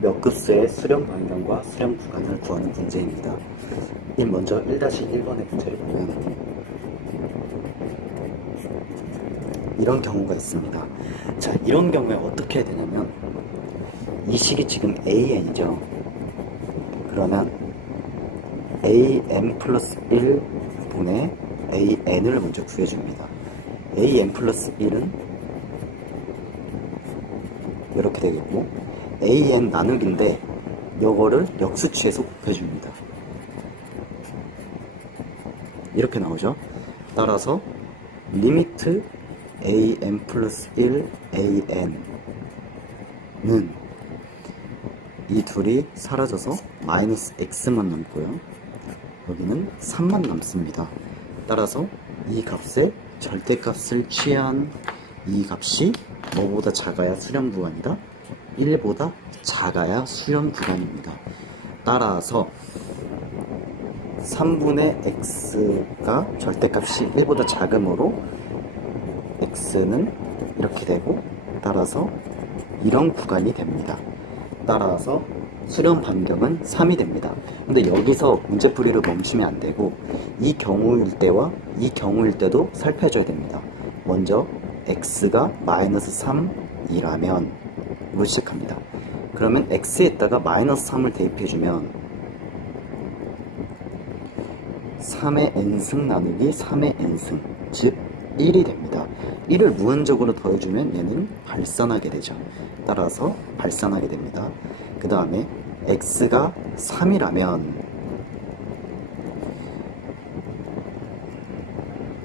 몇 급수의 수렴 반경과 수렴 구간을 구하는 문제입니다. 먼저 1-1번의 문제를 보면 이런 경우가 있습니다. 자, 이런 경우에 어떻게 해야 되냐면 이 식이 지금 AN이죠. 그러면 AN 플러스 1분의 AN을 먼저 구해줍니다. AN 플러스 1은 이렇게 되겠고 AN 나누기인데 요거를 역수치해서 곱해줍니다. 이렇게 나오죠. 따라서 리미트 AN 플러스 1 AN은 이 둘이 사라져서 마이너스 X만 남고요. 여기는 3만 남습니다. 따라서 이 값의 절대값을 취한 이 값이 뭐보다 작아야 수렴 구간이다? 1보다 작아야 수렴 구간입니다. 따라서 3분의 x가 절대값이 1보다 작으므로 x는 이렇게 되고 따라서 이런 구간이 됩니다. 따라서 수렴 반경은 3이 됩니다. 근데 여기서 문제풀이를 멈추면 안 되고 이 경우일 때와 이 경우일 때도 살펴줘야 됩니다. 먼저 x가 마이너스 3이라면 이걸 시작합니다. 그러면 x에다가 마이너스 3을 대입해주면 3의 n승 나누기 3의 n승 즉 1이 됩니다. 1을 무한적으로 더해주면 얘는 발산하게 되죠. 따라서 발산하게 됩니다. 그 다음에 x가 3이라면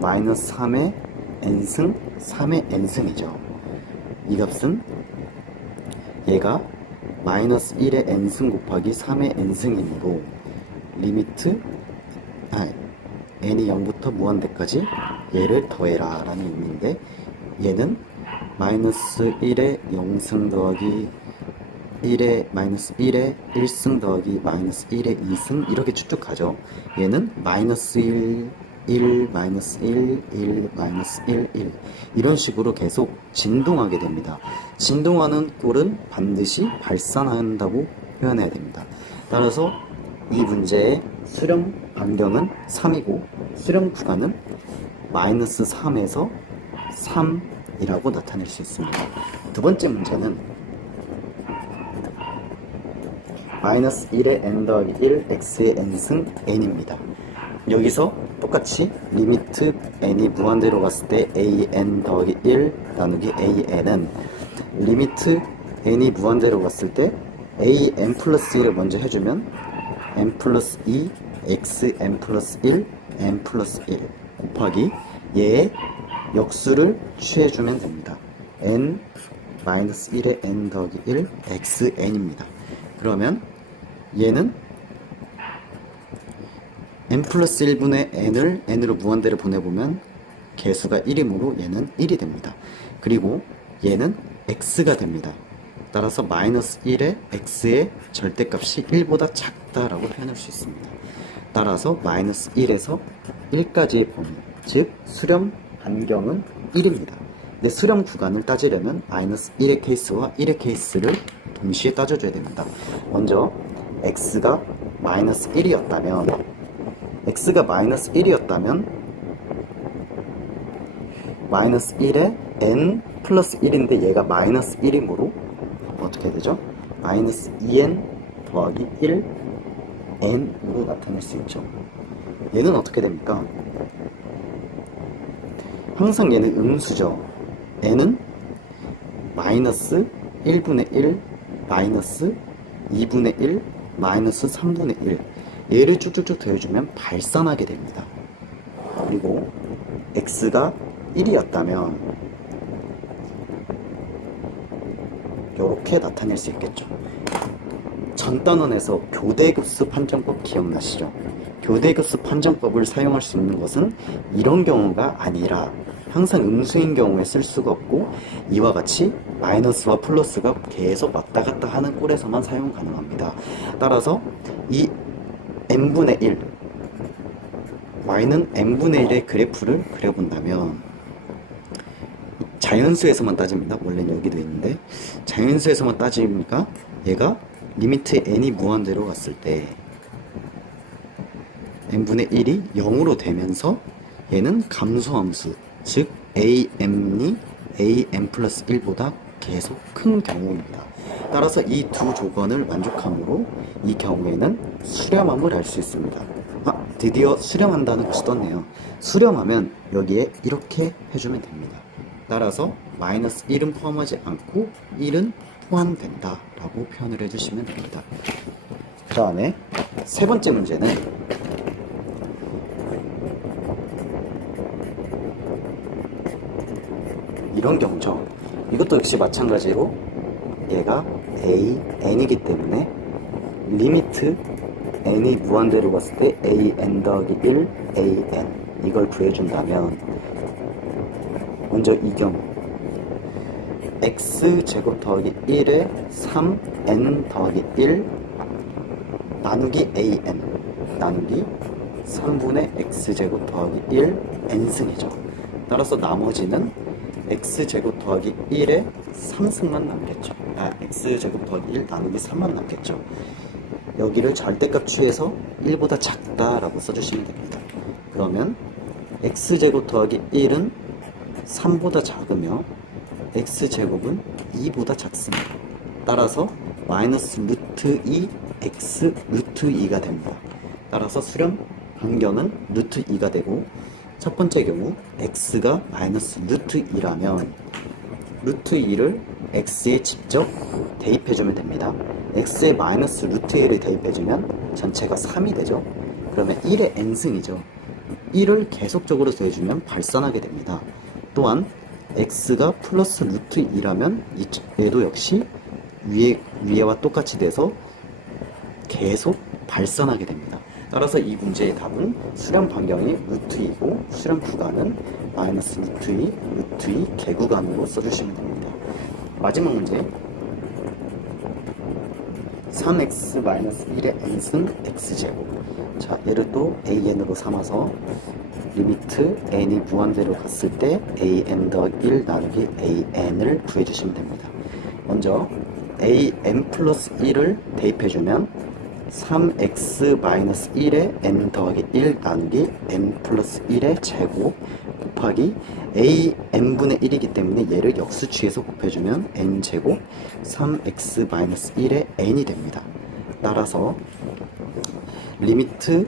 마이너스 3의 n승 3의 n승이죠. 이 값은 얘가 마이너스 1의 n승 곱하기 3의 n승이므로 리미트 n이 0부터 무한대까지 얘를 더해라 라는 의미인데 얘는 마이너스 1의 0승 더하기 1의 마이너스 1의 1승 더하기 마이너스 1의 2승 이렇게 쭉쭉 가죠. 얘는 마이너스 1, 1, 마이너스 1, 1, 마이너스 1, 1 이런 식으로 계속 진동하게 됩니다. 진동하는 꼴은 반드시 발산한다고 표현해야 됩니다. 따라서 이 문제의 수렴 반경은 3이고 수렴 구간은 마이너스 3에서 3이라고 나타낼 수 있습니다. 두 번째 문제는 마이너스 1의 n 더하기 1 x의 n승 n입니다. 여기서 똑같이 리미트 n이 무한대로 갔을 때 an 더하기 1 나누기 an은 리미트 n이 무한대로 갔을 때 an 플러스 1을 먼저 해주면 n 플러스 2 x n 플러스 1 n 플러스 1 곱하기 얘의 역수를 취해주면 됩니다. n 마이너스 1의 n 더하기 1 xn입니다. 그러면 얘는 n 플러스 1분의 n을 n으로 무한대로 보내보면 개수가 1이므로 얘는 1이 됩니다. 그리고 얘는 x가 됩니다. 따라서 마이너스 1의 x의 절대값이 1보다 작다라고 표현할 수 있습니다. 따라서 마이너스 1에서 1까지의 범위, 즉 수렴 반경은 1입니다. 근데 수렴 구간을 따지려면 마이너스 1의 케이스와 1의 케이스를 동시에 따져줘야 됩니다. 먼저 x가 마이너스 1이었다면 마이너스 1에 n 플러스 1인데 얘가 마이너스 1이므로 어떻게 되죠? 마이너스 2n 더하기 1 n으로 나타낼 수 있죠. 얘는 어떻게 됩니까? 항상 얘는 음수죠. n은 마이너스 1분의 1 마이너스 2분의 1 마이너스 3분의 1 얘를 쭉쭉쭉 더해주면 발산하게 됩니다. 그리고 x가 1이었다면 이렇게 나타낼 수 있겠죠. 전 단원에서 교대급수 판정법 기억나시죠? 교대급수 판정법을 사용할 수 있는 것은 이런 경우가 아니라 항상 음수인 경우에 쓸 수가 없고 이와 같이 마이너스와 플러스가 계속 왔다 갔다 하는 꼴에서만 사용 가능합니다. 따라서 이 n분의 1 y는 n분의 1의 그래프를 그려본다면 자연수에서만 따집니다. 원래는 여기도 있는데 자연수에서만 따지니까 얘가 리미트 n이 무한대로 갔을 때 n분의 1이 0으로 되면서 얘는 감소함수, 즉 am이 am 플러스 1보다 계속 큰 경우입니다. 따라서 이 두 조건을 만족함으로 이 경우에는 수렴함을 알 수 있습니다. 드디어 수렴한다는 것이 떴네요. 수렴하면 여기에 이렇게 해주면 됩니다. 따라서 마이너스 1은 포함하지 않고 1은 포함된다 라고 표현을 해주시면 됩니다. 그 다음에 세 번째 문제는 이런 경우죠. 이것도 역시 마찬가지로 얘가 n이기 때문에 리미트 n이 무한대로 갔을 때 an 더하기 1 an 이걸 구해준다면 먼저 이 경우 x제곱 더하기 1에 3n 더하기 1 나누기 an 나누기 3분의 x제곱 더하기 1 n승이죠. 따라서 나머지는 x제곱 더하기 1에 3승만 남겠죠. x제곱 더하기 1 나누기 3만 남겠죠. 여기를 절대값 취해서 1보다 작다라고 써주시면 됩니다. 그러면 x제곱 더하기 1은 3보다 작으며 x제곱은 2보다 작습니다. 따라서 마이너스 루트 2 x 루트 2가 됩니다. 따라서 수렴 반경은 루트 2가 되고 첫 번째 경우 x가 마이너스 루트 2라면 루트 2를 x에 직접 대입해주면 됩니다. x에 마이너스 루트 1을 대입해주면 전체가 3이 되죠. 그러면 1의 n승이죠. 1을 계속적으로 더해주면 발산하게 됩니다. 또한 x가 플러스 루트 2라면 얘도 역시 위에와 똑같이 돼서 계속 발산하게 됩니다. 따라서 이 문제의 답은 수렴 반경이 루트 2고 수렴 구간은 마이너스 루트 2, 루트 2 개구간으로 써주시면 됩니다. 마지막 문제 3x-1의 n승 x제곱. 자, 얘를 또 an으로 삼아서 리미트 n이 무한대로 갔을 때 an 더하기 1 나누기 an을 구해주시면 됩니다. 먼저 an 플러스 1을 대입해주면 3x-1에 n 더하기 1 나누기 n 플러스 1의 제곱 곱하기 n분의 1이기 때문에 얘를 역수취해서 곱해주면 n제곱 3x-1의 n이 됩니다. 따라서 리미트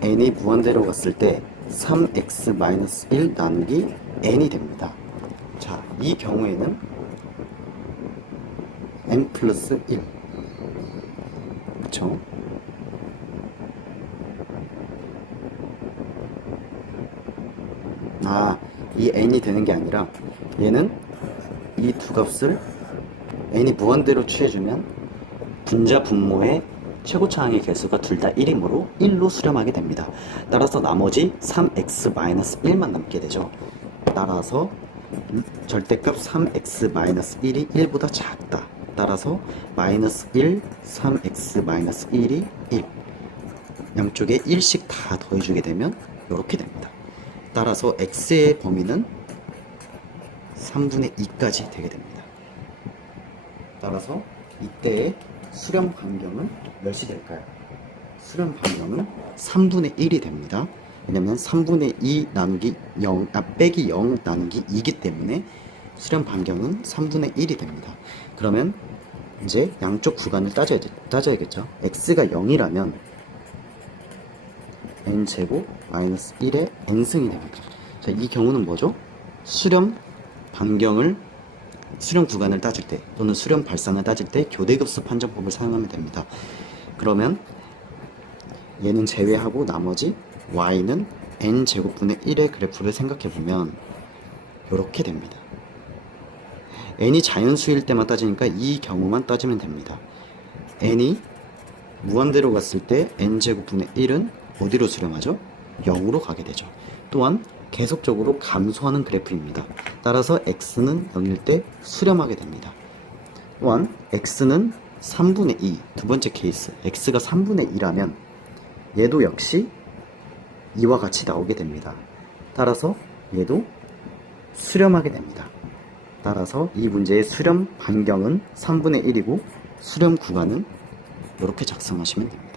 n이 무한대로 갔을 때 3x-1 나누기 n이 됩니다. 자, 이 경우에는 n 플러스 1 그쵸? 이 n이 되는 게 아니라 얘는 이 두 값을 n이 무한대로 취해주면 분자 분모의 최고차항의 개수가 둘 다 1이므로 1로 수렴하게 됩니다. 따라서 나머지 3x-1만 남게 되죠. 따라서 절대값 3x-1이 1보다 작다. 따라서 마이너스 1, 3x-1이 1. 양쪽에 1씩 다 더해주게 되면 이렇게 됩니다. 따라서 x의 범위는 3분의 2까지 되게 됩니다. 따라서 이때의 수렴 반경은 몇이 될까요? 수렴 반경은 3분의 1이 됩니다. 왜냐면 3분의 2 나누기 0, 빼기 0 나누기 2이기 때문에 수렴 반경은 3분의 1이 됩니다. 그러면 이제 양쪽 구간을 따져야겠죠. x가 0이라면 n제곱 마이너스 1의 n승이 됩니다. 자, 이 경우는 뭐죠? 수렴 반경을 수렴 구간을 따질 때 또는 수렴 발산을 따질 때 교대급수 판정법을 사용하면 됩니다. 그러면 얘는 제외하고 나머지 y는 n제곱분의 1의 그래프를 생각해보면 이렇게 됩니다. n이 자연수일 때만 따지니까 이 경우만 따지면 됩니다. n이 무한대로 갔을 때 n제곱분의 1은 어디로 수렴하죠? 0으로 가게 되죠. 또한 계속적으로 감소하는 그래프입니다. 따라서 x는 0일 때 수렴하게 됩니다. 또한 x는 3분의 2, 두 번째 케이스 x가 3분의 2라면 얘도 역시 이와 같이 나오게 됩니다. 따라서 얘도 수렴하게 됩니다. 따라서 이 문제의 수렴 반경은 3분의 1이고 수렴 구간은 이렇게 작성하시면 됩니다.